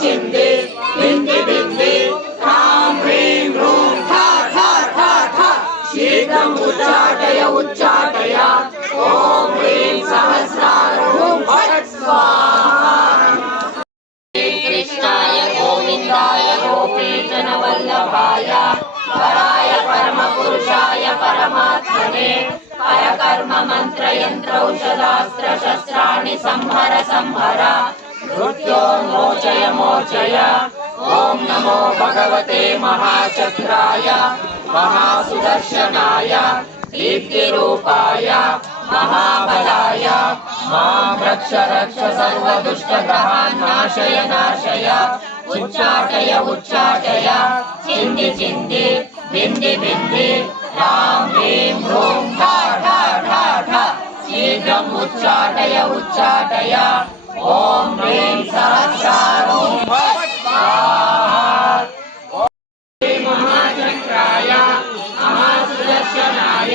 चिन्ति बिन्दि बिन्दि ह्रां ह्रीं ह्रूं ठा ठा ठा ठा शीघ्रम् उच्चाटय उच्चाटय ॐ ह्रीं सहस्रार ॐ फट् स्वाहा। कृष्णाय गोविन्दाय गोपीजनवल्लभाय वराय परमपुरुषाय परमात्मने परकर्म मन्त्रयन्त्रौषधास्त्रशस्त्राणि संहर संहर मृत्योर्मोचय मोचय। ॐ नमो भगवते महाचक्राय महासुदर्शनाय दीप्तिरूपाय महाबलाय मां रक्ष रक्ष सर्वदुष्टग्रहान् नाशय नाशय। उच्चाटय उच्चाटय चिन्ति चिन्ति बिन्दि बिन्दि ह्रां ह्रीं ह्रूं ठा ठा ठा ठा शीघ्रम् उच्चाटय उच्चाटय ॐ ह्रीं सहस्रार ॐ फट् स्वाहा। महाचक्राय महासुदर्शनाय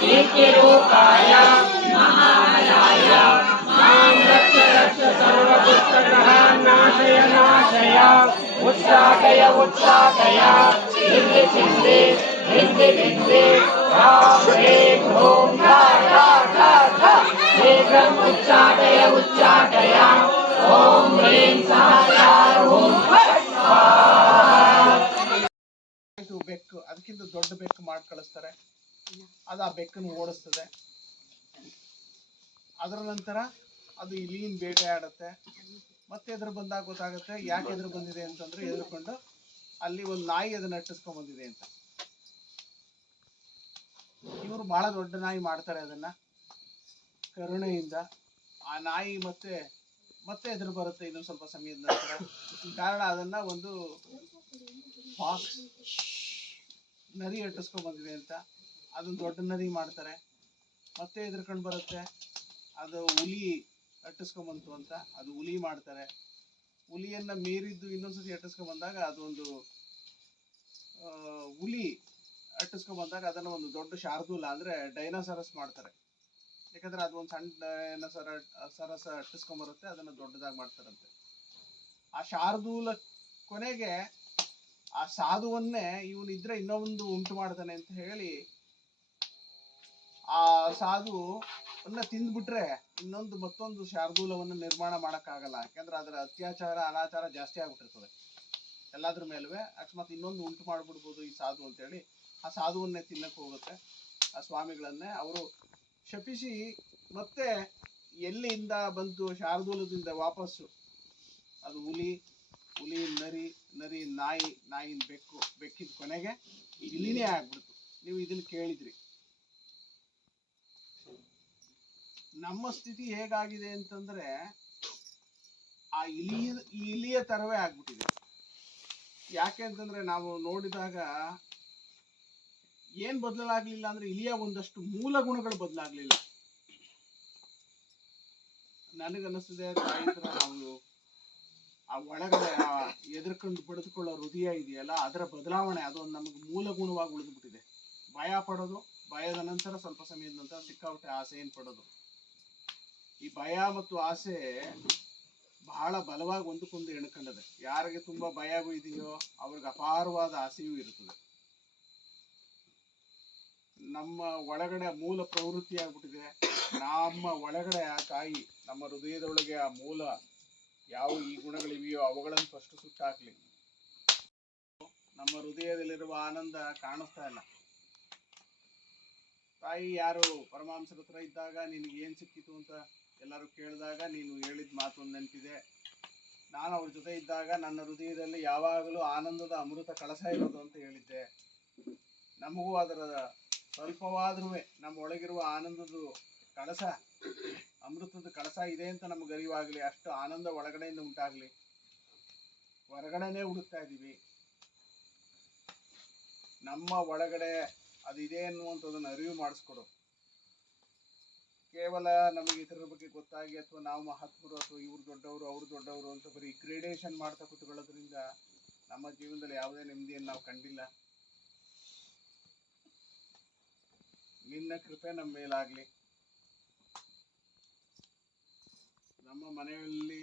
दीप्तिरूपाय महाबलाय मां रक्ष रक्ष सर्वदुष्टग्रहान् नाशय नाशय। उच्चाटय उच्चाटय चिन्ति चिन्ति बिन्दि बिन्दि ह्रां ह्रीं ह्रूं ठा ठा ठा ठा शीघ्रम् उच्चाटय उच्चाटय ॐ ह्रीं सहस्रार ॐ फट् स्वाहा। ಬೆಕ್ಕು ಅದಕ್ಕಿಂತ ದೊಡ್ಡ ಬೆಕ್ಕು ಮಾಡಿ ಕಳಿಸ್ತಾರೆ, ಅದು ಆ ಬೆಕ್ಕನ್ನು ಓಡಿಸ್ತದೆ. ಅದರ ನಂತರ ಅದು ಇಲಿನ ಬೇಟೆ ಆಡುತ್ತೆ. ಮತ್ತೆ ಎದುರು ಬಂದಾಗ ಗೊತ್ತಾಗುತ್ತೆ ಯಾಕೆ ಎದುರು ಬಂದಿದೆ ಅಂತಂದ್ರೆ ಎದುರುಕೊಂಡು ಅಲ್ಲಿ ಒಂದು ನಾಯಿ ಅದನ್ನ ಅಟ್ಟಿಸ್ಕೊಂಡ್ ಬಂದಿದೆ ಅಂತ. ಇವರು ಬಹಳ ದೊಡ್ಡ ನಾಯಿ ಮಾಡ್ತಾರೆ ಅದನ್ನ ಕರುಣೆಯಿಂದ. ಆ ನಾಯಿ ಮತ್ತೆ ಎದುರು ಬರುತ್ತೆ ಇನ್ನೊಂದು ಸ್ವಲ್ಪ ಸಮಯದ ನಂತರ. ಕಾರಣ ಅದನ್ನ ಒಂದು ಫಾಕ್ಸ್ ನರಿ ಅಟ್ಟಿಸ್ಕೊಂಡ್ ಬಂದಿದೆ ಅಂತ. ಅದನ್ನ ದೊಡ್ಡ ನರಿ ಮಾಡ್ತಾರೆ. ಮತ್ತೆ ಎದುರ್ಕೊಂಡು ಬರುತ್ತೆ, ಅದು ಹುಲಿ ಅಟ್ಟಿಸ್ಕೊಂಬಂತು ಅಂತ. ಅದು ಹುಲಿ ಮಾಡ್ತಾರೆ. ಹುಲಿಯನ್ನ ಮೀರಿದ್ದು ಇನ್ನೊಂದ್ಸತಿ ಅಟ್ಟಿಸ್ಕೊಂಡ್ ಬಂದಾಗ ಅದೊಂದು ಹುಲಿ ಅಟ್ಟಿಸ್ಕೊಂಡ್ ಬಂದಾಗ ಅದನ್ನ ಒಂದು ದೊಡ್ಡ ಶಾರ್ದೂಲ ಅಂದ್ರೆ ಡೈನೋಸರಸ್ ಮಾಡ್ತಾರೆ. ಯಾಕಂದ್ರೆ ಅದು ಒಂದು ಸಣ್ಣ ಸರಸ ಅಟ್ಟಿಸ್ಕೊಂಡ್ ಬರುತ್ತೆ, ಅದನ್ನ ದೊಡ್ಡದಾಗಿ ಮಾಡ್ತಾರಂತೆ. ಆ ಶಾರ್ದೂಲ ಕೊನೆಗೆ ಆ ಸಾಧುವನ್ನೇ ಇವನಿದ್ರೆ ಇನ್ನೊಂದು ಉಂಟು ಮಾಡ್ತಾನೆ ಅಂತ ಹೇಳಿ ಆ ಸಾಧು ತಿಂದ್ಬಿಟ್ರೆ ಮತ್ತೊಂದು ಶಾರ್ದೂಲವನ್ನು ನಿರ್ಮಾಣ ಮಾಡಕ್ಕಾಗಲ್ಲ. ಯಾಕಂದ್ರೆ ಅದರ ಅತ್ಯಾಚಾರ ಅನಾಚಾರ ಜಾಸ್ತಿ ಆಗ್ಬಿಟ್ಟಿರ್ತದೆ ಎಲ್ಲಾದ್ರ ಮೇಲುವೆ. ಅಕಸ್ಮಾತ್ ಇನ್ನೊಂದು ಉಂಟು ಮಾಡ್ಬಿಡ್ಬೋದು ಈ ಸಾಧು ಅಂತೇಳಿ ಆ ಸಾಧುವನ್ನೇ ತಿನ್ನಕ್ಕೆ ಹೋಗುತ್ತೆ. ಆ ಸ್ವಾಮಿಗಳನ್ನೇ ಅವರು ಶಪಿಸಿ ಮತ್ತೆ ಎಲ್ಲಿಂದ ಬಂತು ಶಾರ್ದೂಲದಿಂದ ವಾಪಸ್ಸು ಅದು ಹುಲಿ ನರಿ ನಾಯಿನ ಬೆಕ್ಕಿದ ಕೊನೆಗೆ ಇಲಿನೇ ಆಗ್ಬಿಡ್ತು. ನೀವು ಇದನ್ನ ಕೇಳಿದ್ರಿ. ನಮ್ಮ ಸ್ಥಿತಿ ಹೇಗಾಗಿದೆ ಅಂತಂದ್ರೆ ಆ ಇಲಿಯ ತರವೇ ಆಗ್ಬಿಟ್ಟಿದೆ. ಯಾಕೆ ಅಂತಂದ್ರೆ ನಾವು ನೋಡಿದಾಗ ಏನ್ ಬದಲಾಗ್ಲಿಲ್ಲ ಅಂದ್ರೆ ಇಲಿಯ ಒಂದಷ್ಟು ಮೂಲ ಗುಣಗಳು ಬದಲಾಗ್ಲಿಲ್ಲ. ನನಗನ್ನಿಸ್ತದೆ ತಾಯಿತ್ರ ನಾವು ಆ ಒಳಗಡೆ ಎದುರ್ಕೊಂಡು ಬಡಿದುಕೊಳ್ಳೋ ಹೃದಯ ಇದೆಯಲ್ಲ ಅದರ ಬದಲಾವಣೆ ಅದೊಂದು ನಮಗೆ ಮೂಲ ಗುಣವಾಗಿ ಉಳಿದ್ಬಿಟ್ಟಿದೆ. ಭಯ ಪಡೋದು, ಭಯದ ನಂತರ ಸ್ವಲ್ಪ ಸಮಯದ ನಂತರ ಸಿಕ್ಕಾಪಟ್ಟೆ ಆಸೆಯನ್ನು ಪಡೋದು. ಈ ಭಯ ಮತ್ತು ಆಸೆ ಬಹಳ ಬಲವಾಗಿ ಒಂದಕ್ಕೊಂದು ಎಣ್ಕೊಂಡದೆ. ಯಾರಿಗೆ ತುಂಬಾ ಭಯ ಇದೆಯೋ ಅವ್ರಿಗೆ ಅಪಾರವಾದ ಆಸೆಯೂ ಇರುತ್ತದೆ. ನಮ್ಮ ಒಳಗಡೆ ಮೂಲ ಪ್ರವೃತ್ತಿ ಆಗ್ಬಿಟ್ಟಿದೆ. ನಮ್ಮ ಒಳಗಡೆ ಆ ತಾಯಿ ನಮ್ಮ ಹೃದಯದೊಳಗೆ ಆ ಮೂಲ ಯಾವ ಈ ಗುಣಗಳಿವೆಯೋ ಅವುಗಳನ್ನು ಫಸ್ಟ್ ಸುಟ್ಟಾಕ್ಲಿ. ನಮ್ಮ ಹೃದಯದಲ್ಲಿರುವ ಆನಂದ ಕಾಣಿಸ್ತಾ ಇಲ್ಲ. ತಾಯಿ ಯಾರು ಪರಮಹಂಸರ ಹತ್ರ ಇದ್ದಾಗ ನಿನಗೆ ಏನ್ ಸಿಕ್ಕಿತು ಅಂತ ಎಲ್ಲರೂ ಕೇಳಿದಾಗ ನೀನು ಹೇಳಿದ ಮಾತೊಂದು ನೆನಪಿದೆ. ನಾನು ಅವ್ರ ಜೊತೆ ಇದ್ದಾಗ ನನ್ನ ಹೃದಯದಲ್ಲಿ ಯಾವಾಗಲೂ ಆನಂದದ ಅಮೃತ ಕಳಸ ಇರೋದು ಅಂತ ಹೇಳಿದ್ದೆ. ನಮಗೂ ಅದರ ಸ್ವಲ್ಪವಾದ್ರೂ ನಮ್ಮ ಒಳಗಿರುವ ಆನಂದದ ಕಳಸ ಅಮೃತದ ಕಳಸ ಇದೆ ಅಂತ ನಮ್ಗೆ ಅರಿವಾಗಲಿ. ಅಷ್ಟು ಆನಂದ ಒಳಗಡೆಯಿಂದ ಉಂಟಾಗ್ಲಿ. ಹೊರಗಡೆನೇ ಹುಡುಕ್ತಾ ಇದ್ದೀವಿ. ನಮ್ಮ ಒಳಗಡೆ ಅದಿದೆ ಅನ್ನುವಂಥದ್ದನ್ನು ಅರಿವು ಮಾಡಿಸ್ಕೊಡು. ಕೇವಲ ನಮಗೆ ಇತರರ ಬಗ್ಗೆ ಗೊತ್ತಾಗಿ ಅಥವಾ ನಾವು ಮಹಾತ್ಮರು ಅಥವಾ ಇವ್ರು ದೊಡ್ಡವರು ಅವ್ರು ದೊಡ್ಡವರು ಅಂತ ಬರೀ ಗ್ರೇಡೇಷನ್ ಮಾಡ್ತಾ ಕೂತ್ಕೊಳ್ಳೋದ್ರಿಂದ ನಮ್ಮ ಜೀವನದಲ್ಲಿ ಯಾವುದೇ ನೆಮ್ಮದಿಯನ್ನು ನಾವು ಕಂಡಿಲ್ಲ. ನಿನ್ನ ಕೃಪೆ ನಮ್ಮ ಮೇಲಾಗ್ಲಿ. ನಮ್ಮ ಮನೆಯಲ್ಲಿ